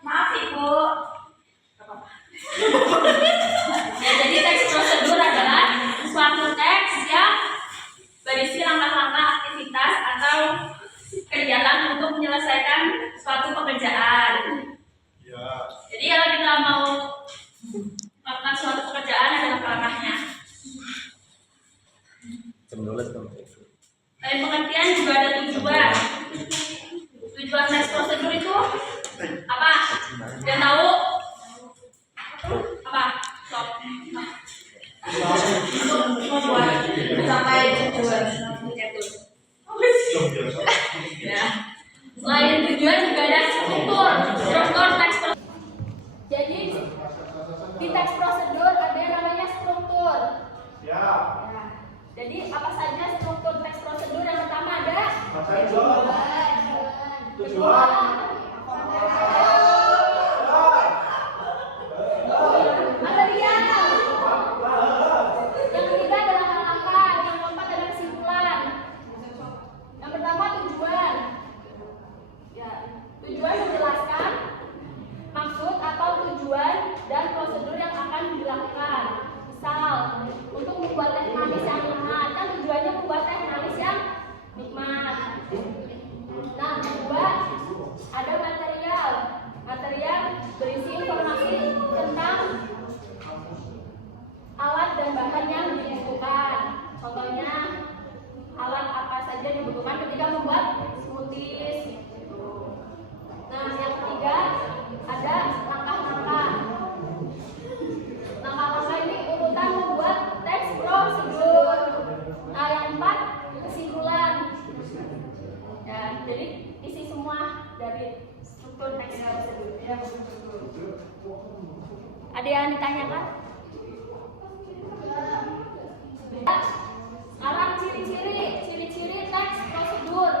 Maaf Ibu. Ya, jadi teks prosedur adalah suatu teks yang berisi langkah-langkah aktivitas atau kerjaan untuk menyelesaikan suatu pekerjaan. Ya. Jadi kalau kita mau melakukan suatu pekerjaan ada langkah-langkahnya. Lain pengertian juga ada tujuan. Tujuan teks prosedur itu apa? Dia tahu? Apa? Stop. Sampai tujuan. Ya. Selain tujuan juga ada struktur teks prosedur. Jadi di teks prosedur ada yang namanya struktur. Ya. Ya. Jadi apa saja struktur teks prosedur? Yang pertama ada Tujuan. material. Yang ketiga adalah langkah. Yang keempat adalah kesimpulan. Yang pertama tujuan. Ya, tujuan menjelaskan maksud atau tujuan dan prosedur yang akan dilakukan. Misal, untuk membuat teh manis yang nikmat, kan tujuannya membuat teh manis yang nikmat. Nah, kedua ada material. Material berisi informasi tentang alat dan bahan yang dibutuhkan. Contohnya, alat apa saja yang dibutuhkan ketika membuat smoothies. Nah, yang ketiga ada langkah-langkah. Langkah-langkah ini urutan membuat teks prosedur. Nah, yang keempat kesimpulan. Ya, jadi isi semua dari struktur teks prosedur. Ada yang ditanyakan? Ya. Sekarang ciri-ciri teks prosedur.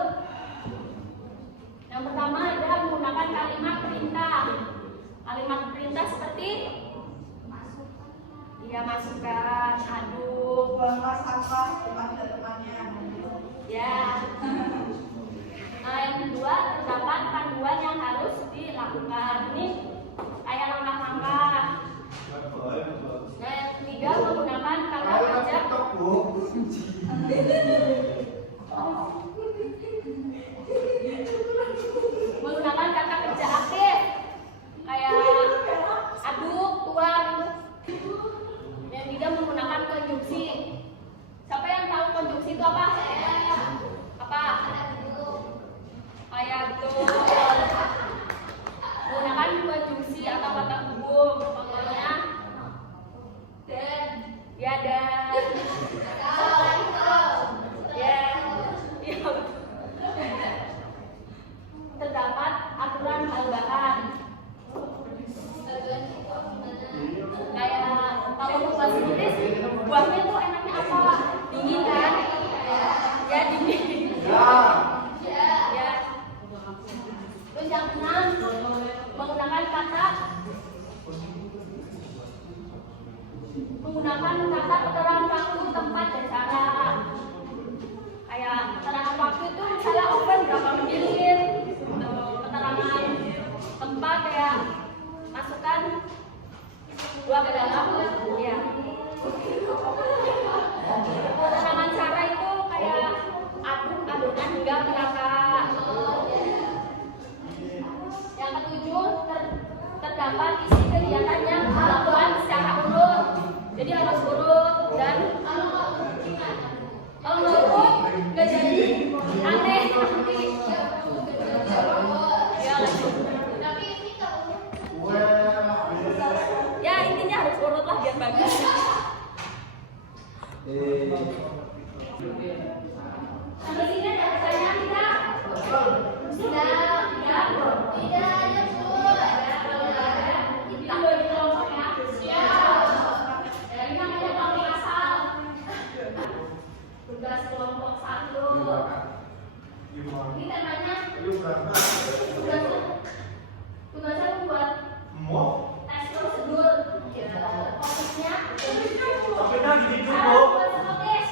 Yang pertama ada menggunakan kalimat perintah. Kalimat perintah seperti masukkan, aduk, ya. Nah, yang kedua terdapat panduan yang harus dilakukan. Ini kayak langkah-langkah. Nah, yang ketiga menggunakan kata kerja. Menggunakan kata kerja aktif kayak aduk, tuang gitu. Yang tiga menggunakan konjungsi. Siapa yang tahu konjungsi itu apa? Apa? Kayak betul. Menggunakan konjungsi atau kata hubung. Contohnya dan, ya dan, ya, terdapat aturan bahan. Kayak kalau membuat smoothies, buahnya tuh enaknya apa? Dingin kan? Ya dingin. Ya. Terus yang keenam menggunakan kata keterangan waktu, tempat, dan cara. Kayak keterangan waktu itu misalnya oven berapa menit. Keterangan tempat ya masukkan buah ke dalam, ya. Keterangan cara itu kayak aduk-adukan hingga merata. Yang ketujuh terdapat isi kegiatan yang dilakukan secara urut. Jadi harus urut dan kalau nggak urut nggak jadi aneh nanti. Ya intinya harus urut lah biar bagus. Sampai sini ada pertanyaan tidak? Tidak. Kita bagi kelompok ya. Ini namanya kelompok asal. Tugas kelompok 1. Ini temanya tugasnya membuat teks prosedur. Fokusnya Tapi kan gini dulu. buat smoothies.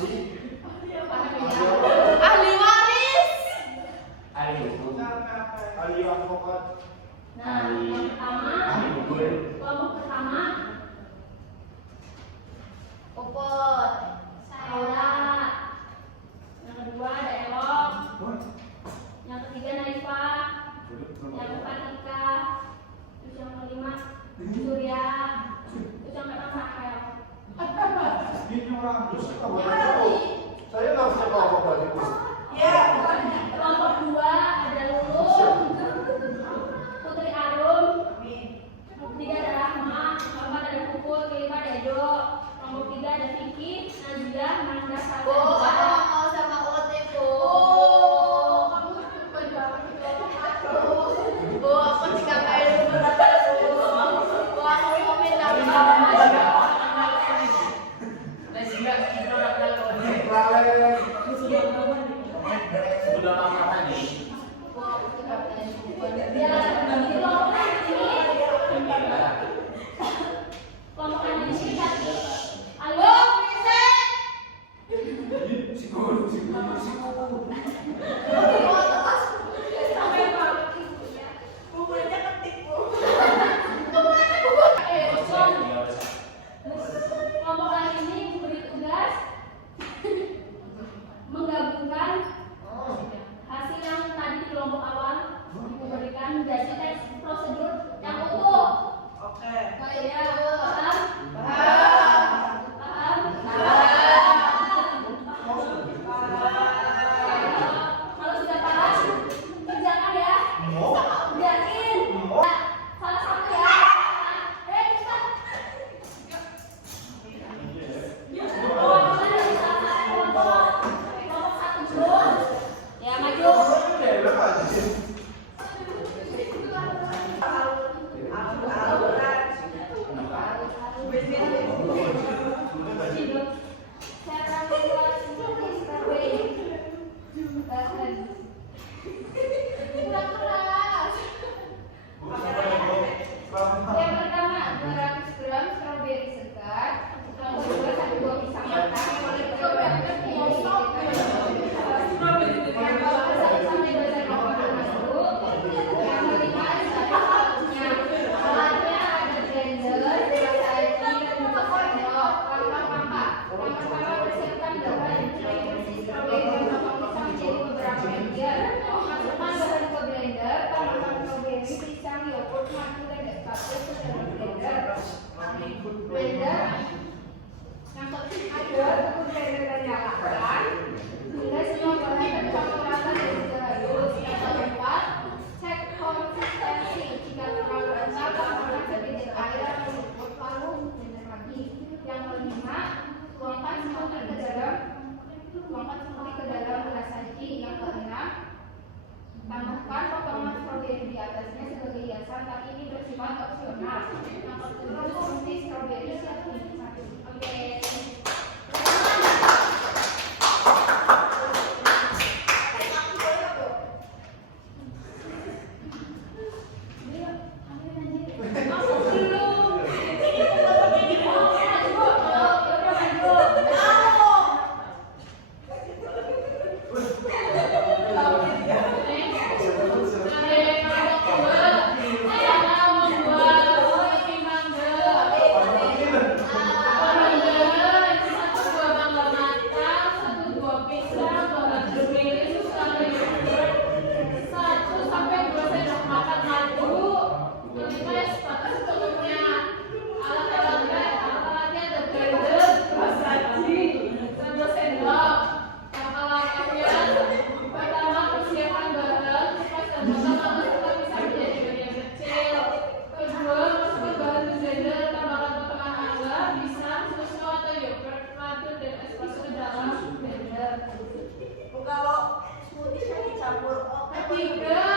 Ahli waris. ahli advokat, Nah, yang pertama, kelompok pertama, Popot, Aura. Yang kedua ada Elok. Yang ketiga Naifa. Yang keempat Ika. Terus yang kelima Surya. Terus yang keenam Rafael. ini orang terus tahu. Saya nggak bisa tahu apa itu. Kelompok dua ada Lulus, Putri Arum. Ketiga ada Rahma. Keempat ada Puput. Kelima ada Edo. Kelompok tiga ada Vicky, Najila, Manda, Salwa. Kelompok lain ini diberi tugas menggabungkan hasil yang tadi di kelompok awal diberikan menjadi teks prosedur yang utuh. Ya, paham? Kalau sudah paham, kerjakan ya. Kerjain. Nah, salah satu ya. Cepat. Kelompok satu dulu. Ya, maju. Yang pertama 200 gram strawberry segar, yang kedua 1 buah pisang matang, yang ketiga yang sampai 2 sendok makan masuk, yang kelima alatnya ada blender, saji dan juga sendok. Langkah-langkah persiapkan bahan bersih strawberry dan pisang menjadi beberapa media. Masukkan bahan ke blender, tambahkan strawberry, pisang, yogurt, madu dan ekstrak ke dalam blender. Blender yang kedua tunggu blender dan nyalakan hingga semua bahan tercampur rata dan juga halus. Yang keempat, cek konsistensi. Jika terlalu rendah, tambahkan sedikit air atau yogurt lalu blender lagi. Yang kelima, tuangkan smoothie ke dalam gelas saji. Yang keenam, tambahkan potongan strawberry di atasnya sebagai hiasan, tapi ini bersifat opsional. Yang ketujuh, smoothie strawberry siap dinikmati. Oke. Kalau smoothie dicampur Ketiga,